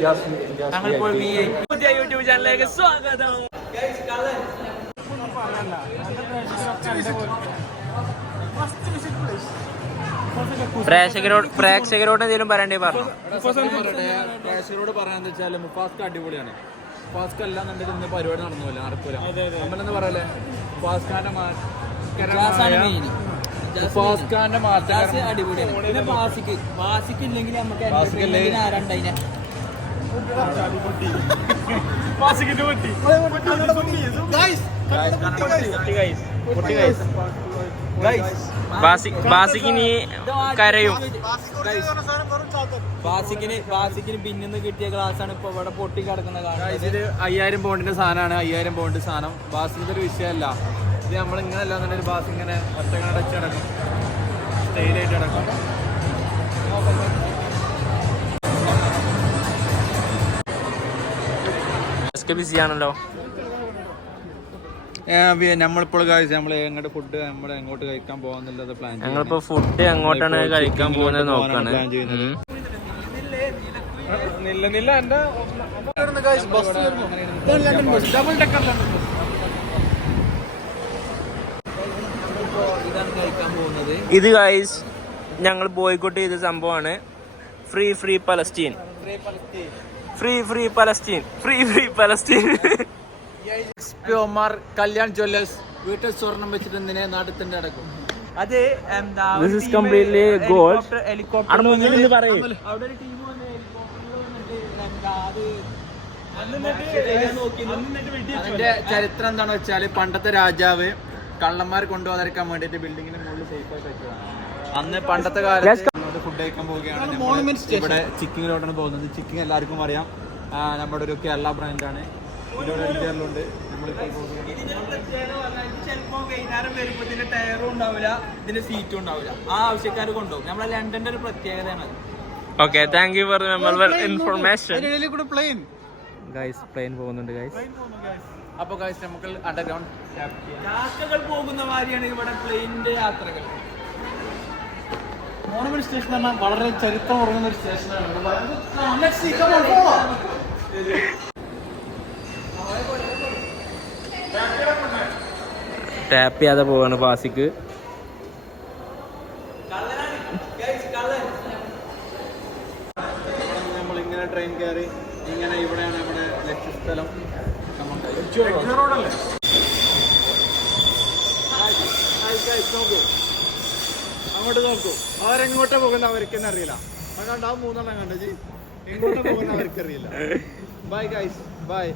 ഞങ്ങളിപ്പോൾ പുതിയ യൂട്യൂബ് ചാനലിലേക്ക് സ്വാഗതം. പ്രേക്ഷകരോട് എന്തെങ്കിലും പറയണ്ടേ പറഞ്ഞു. പ്രേക്ഷകരോട് പറയാന്ന് വെച്ചാല് മുഫാസ്ക അടിപൊളിയാണ്. മുഫാസ്ക അല്ലാന്നുണ്ടെങ്കിൽ ഇന്ന് പരിപാടി നടക്കൂല. നമ്മളെന്ന് പറയല്ലേ മുഫാസ്കാന്റെ മാറ്റം അടിപൊളിയാണ്. പിന്നെ ബാസിക്ക് ഇല്ലെങ്കിൽ നമുക്ക് ആരണ്ടതിനെ ബാസിക്കിനി കരയും. ബാസിക്കിന് പിന്നിന്ന് കിട്ടിയ ഗ്ലാസ്സാണ് ഇപ്പൊ ഇവിടെ പൊട്ടി കിടക്കുന്ന കാണുന്നത്. ഇത് 5000 പൗണ്ടിന്റെ സാധനമാണ്. 5000 പൗണ്ട് സാധനം. ബാസിക്കിന്റെ ഒരു വിഷയമല്ല ഇത്. നമ്മളിങ്ങനെ അല്ലാന്നുണ്ടെങ്കിൽ ബാസ് ഇങ്ങനെ ഒറ്റക്കടച്ച് കിടക്കും, സ്റ്റൈലായിട്ട് കിടക്കും. ബിസിയാണല്ലോ. നമ്മളിപ്പോൾ നമ്മൾ എങ്ങോട്ട് ഫുഡ് എങ്ങോട്ട് കഴിക്കാൻ പോകുന്നില്ലത് പ്ലാൻ. ഞങ്ങളിപ്പോ ഫുഡ് എങ്ങോട്ടാണ് കഴിക്കാൻ പോകുന്നത് നോക്കാണ്. ഇത് ഗൈസ് ഞങ്ങൾ ബോയ്ക്കോട്ട് ചെയ്ത സംഭവമാണ്. Free Palestine. Omar Kalyan jewellers വീട്ടിൽ സ്വർണം വെച്ചിട്ട് നാട്ടിൽ അടക്കും. അത് എന്താ അതിന്റെ ചരിത്രം എന്താണെന്ന് വെച്ചാല് പണ്ടത്തെ രാജാവ് കള്ളന്മാർ കൊണ്ടുപോകാതിരിക്കാൻ വേണ്ടിട്ട് ബിൽഡിങ്ങിന്റെ മുകളിൽ സേഫ് ആയിട്ട് വെച്ചതാണ്. അന്ന് പണ്ടത്തെ കാലത്ത് ഫുഡ് കഴിക്കാൻ പോവുകയാണ്. ഇവിടെ ചിക്കിങ്ങിലോട്ടാണ് പോകുന്നത്. ചിക്കിങ് എല്ലാവർക്കും അറിയാം. നമ്മുടെ ഒരു കേരള ബ്രാൻഡാണ്. ഉണ്ട്. ചിലപ്പോ വൈകുന്നേരം വരുമ്പോ ഇതിന്റെ ടയറും ഉണ്ടാവില്ല, ഇതിന്റെ സീറ്റും ഉണ്ടാവില്ല. ആ ആവശ്യക്കാർ കൊണ്ടുപോകും. നമ്മളെ ലണ്ടന്റെ ഒരു പ്രത്യേകതയാണ്. Okay, thank you for information. Plane പോകുന്നുണ്ട് ഗൈസ്. അപ്പൊ ഗൈസ് നമുക്ക് അണ്ടർഗ്രൗണ്ട് യാത്രകൾ പോകുന്ന മാതിരിയാണ് ഇവിടെ പ്ലെയിനിന്റെ യാത്രകൾ. മോണുമെന്റ് സ്റ്റേഷൻ പറഞ്ഞാൽ വളരെ ചരിത്രം ഉറങ്ങുന്ന ഒരു സ്റ്റേഷനാണ്. ടാപ്പ് ചെയ്യാതെ പോവാണ് ബാസിക്ക്. നമ്മളിങ്ങനെ ട്രെയിൻ കയറി ഇങ്ങനെ ഇവിടെയാണ് നമ്മുടെ ലക്ഷ്യസ്ഥലം. അങ്ങോട്ട് നോക്കൂ. അവരെങ്ങോട്ടാ പോകുന്ന അവർക്കെന്നെ അറിയില്ല. അതുകൊണ്ട് ആ 3 കണ്ടു ജി എങ്ങോട്ടാ പോകുന്ന അവർക്കറിയില്ല. Bye guys, bye.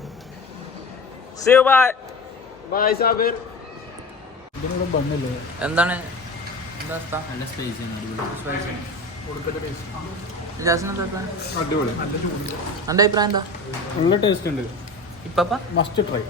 See you, bye. Bye Sabir. എന്താണ് നല്ല സ്പേസ് അടിപൊളി. എന്റെ അഭിപ്രായം എന്താ? നല്ല ടേസ്റ്റ് ഉണ്ട്. ഇപ്പ മസ്റ്റ് ട്രൈ.